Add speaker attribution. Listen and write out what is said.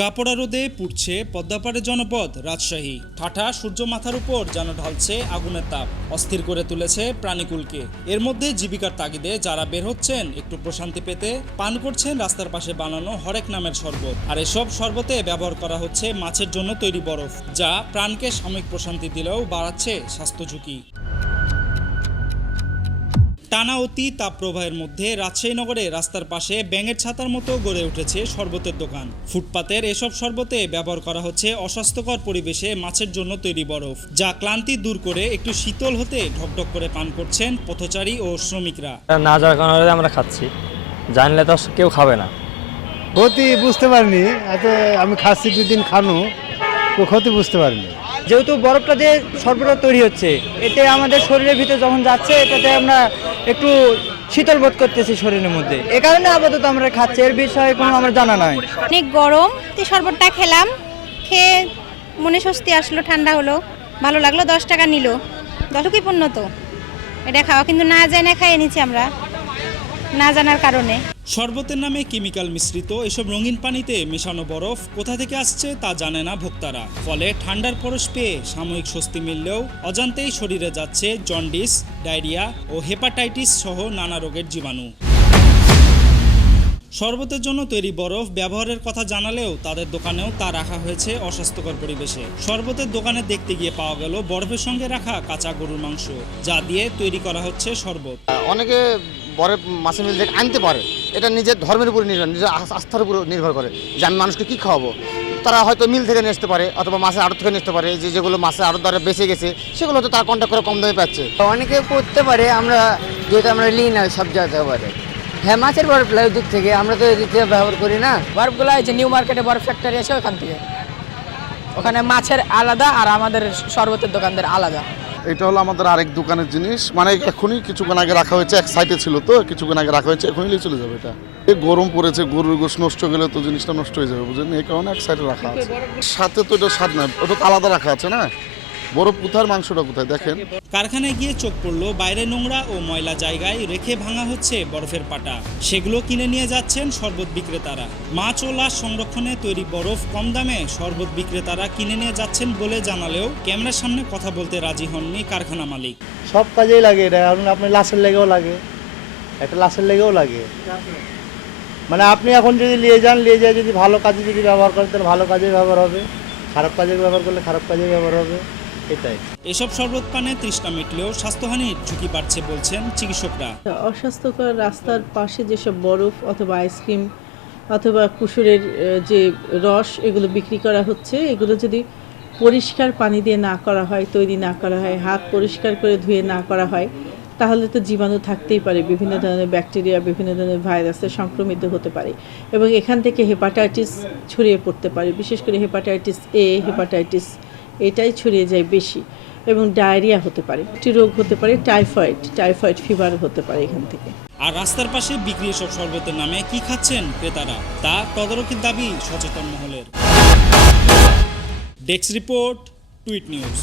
Speaker 1: গাপড়া রোদে পুড়ছে পদ্মাপাড়ের জনপদ, রাজশাহী। ঠাঠা সূর্য মাথার উপর যেন ঢালছে আগুনের তাপ, অস্থির করে তুলেছে প্রাণীকুলকে। এর মধ্যে জীবিকার তাগিদে যারা বের হচ্ছেন, একটু প্রশান্তি পেতে পান করছেন রাস্তার পাশে বানানো হরেক নামের শরবত। আর এসব শরবতে ব্যবহার করা হচ্ছে মাছের জন্য তৈরি বরফ, যা প্রাণকে সাময়িক প্রশান্তি দিলেও বাড়াচ্ছে স্বাস্থ্য ঝুঁকি। টানা অতি তাপপ্রবাহের মধ্যে রাজশাহী নগরে রাস্তার পাশে ব্যাঙের ছাতার মতো গড়ে উঠেছে শরবতের দোকান। ফুটপাতের এসব শরবতে ব্যবহার করা হচ্ছে অস্বাস্থ্যকর পরিবেশে মাছের জন্য তৈরি বরফ যা ক্লান্তি দূর করে একটু শীতল হতে ঢকঢক করে পান করছেন পথচারী ও শ্রমিকরা।
Speaker 2: না যাওয়ার কারণে আমরা খাচ্ছি। জানলে তো কেউ খাবে না।
Speaker 3: ক্ষতি বুঝতে পারিনি এত আমি খাচ্ছি দুদিন খানো তো ক্ষতি বুঝতে পারিনি।
Speaker 4: যেহেতু বরফটা দিয়ে সরবরাহ তৈরি হচ্ছে, এতে আমাদের শরীরের ভিতরে যখন যাচ্ছে, এটাতে আমরা একটু শীতল বোধ করতেছি শরীরের মধ্যে। এ কারণে আপাতত আমরা খাচ্ছি, এর বিষয়ে কোনো আমার জানা নাই।
Speaker 5: অনেক গরম শরবতটা খেলাম, খেয়ে মনে স্বস্তি আসলো, ঠান্ডা হলো, ভালো লাগল, দশ টাকা নিল। দশ কি পণ্য তো? এটা খাওয়া কিন্তু না যায় না খাইয়ে নিচ্ছি আমরা। না জানার কারণে।
Speaker 1: শরবতের নামে কেমিক্যাল মিশ্রিত এসব রঙিন পানিতে মেশানো বরফ কোথা থেকে আসছে তা জানে না ভোক্তারা। ফলে ঠান্ডার পরশ পেয়ে সাময়িক স্বস্তি মিললেও অজান্তেই শরীরে যাচ্ছে জন্ডিস ডায়রিয়া ও হেপাটাইটিস সহ নানা রোগের জীবাণু। শরবতের জন্য তৈরি বরফ ব্যবহারের কথা জানালেও তাদের দোকানেও তা রাখা হয়েছে অস্বাস্থ্যকর পরিবেশে। শরবতের দোকানে দেখতে গিয়ে পাওয়া গেল বরফের সঙ্গে রাখা কাঁচা গরুর মাংস যা দিয়ে তৈরি করা হচ্ছে শরবত।
Speaker 6: অনেকে বরে মাসে মিল থেকে আনতে পারে। এটা নিজের ধর্মের উপরে নির্ভর নিজের আস- আস্থার উপর নির্ভর করে যে আমি মানুষকে কী খাওয়াবো। তারা হয়তো মিল থেকে নিয়ে পারে অথবা মাছের আড়ত থেকে নিয়ে পারে যে যেগুলো মাছের আড়ত দ্বারা বেঁচে গেছে সেগুলো হয়তো তারা কন্ট্যাক্ট করে কম দামে পাচ্ছে।
Speaker 4: অনেকে করতে পারে আমরা যেহেতু আমরা লিই না সব জায়গা পারে। হ্যাঁ মাছের বরফ লাগে দূর থেকে আমরা তো এদিক থেকে ব্যবহার করি না।
Speaker 7: বরফগুলো এই যে নিউ মার্কেটে বরফ ফ্যাক্টরি আছে ওখান থেকে। ওখানে মাছের আলাদা আর আমাদের শরবতের দোকানদের আলাদা।
Speaker 8: এটা হলো আমাদের আরেক দোকানের জিনিস। মানে এখনই কিছুক্ষণ আগে রাখা হয়েছে এক সাইডে ছিল তো কিছুক্ষণ আগে রাখা হয়েছে এখনই চলে যাবে এটা। এই গরম পড়েছে গরুর গোস নষ্ট গেলে তো জিনিসটা নষ্ট হয়ে যাবে বুঝলেন? এই কারণে এক সাইডে রাখা আছে। সাথে তো এটা স্বাদ না ওটা তো আলাদা রাখা আছে না? বরফ কোথায় মাংসটা কোথায়? দেখেন।
Speaker 1: কারখানায় গিয়ে চোখ পড়ল বাইরে নোংরা ও ময়লা জায়গায় রেখে ভাঙা হচ্ছে বরফের পাটা। সেগুলো কিনে নিয়ে যাচ্ছেন শরবত বিক্রেতারা। মাছ ও লাশ সংরক্ষণে তৈরি বরফ কম দামে শরবত বিক্রেতারা কিনে নিয়ে যাচ্ছেন বলে জানালেও ক্যামেরার সামনে কথা বলতে রাজি হননি কারখানা মালিক।
Speaker 3: সব কাজেই লাগে এটা। আপনি লাশের লেগেও লাগে। একটা লাশের লেগেও লাগে। মানে আপনি এখন যদি নিয়ে যান নিয়ে যায় যদি ভালো কাজে যদি ব্যবহার করেন তাহলে ভালো কাজে ব্যবহার হবে। খারাপ কাজে ব্যবহার করলে খারাপ কাজে ব্যবহার হবে। এটাই।
Speaker 1: এসব শরবত পানে তৃষ্ণা মিটলেও স্বাস্থ্যহানির ঝুঁকি বাড়ছে বলছেন চিকিৎসকরা।
Speaker 9: অস্বাস্থ্যকর রাস্তার পাশে যেসব বরফ অথবা আইসক্রিম অথবা কুসুরের যে রস এগুলো বিক্রি করা হচ্ছে এগুলো যদি পরিষ্কার পানি দিয়ে না করা হয় তৈরি না করা হয় হাত পরিষ্কার করে ধুয়ে না করা হয় তাহলে তো জীবাণু থাকতেই পারে। বিভিন্ন ধরনের ব্যাকটেরিয়া বিভিন্ন ধরনের ভাইরাসে সংক্রমিত হতে পারে এবং এখান থেকে হেপাটাইটিস ছড়িয়ে পড়তে পারে। বিশেষ করে হেপাটাইটিস এ হেপাটাইটিস এটাই ছড়িয়ে যায় বেশি এবং ডায়রিয়া হতে পারে একটি রোগ হতে পারে, টাইফয়েড টাইফয়েড ফিভার হতে পারে এখান থেকে।
Speaker 1: আর রাস্তার পাশে বিক্রি সব শরবতের নামে কি খাচ্ছেন ক্রেতারা? তা তদারকির দাবি সচেতন মহলের। Desk report, tweet news.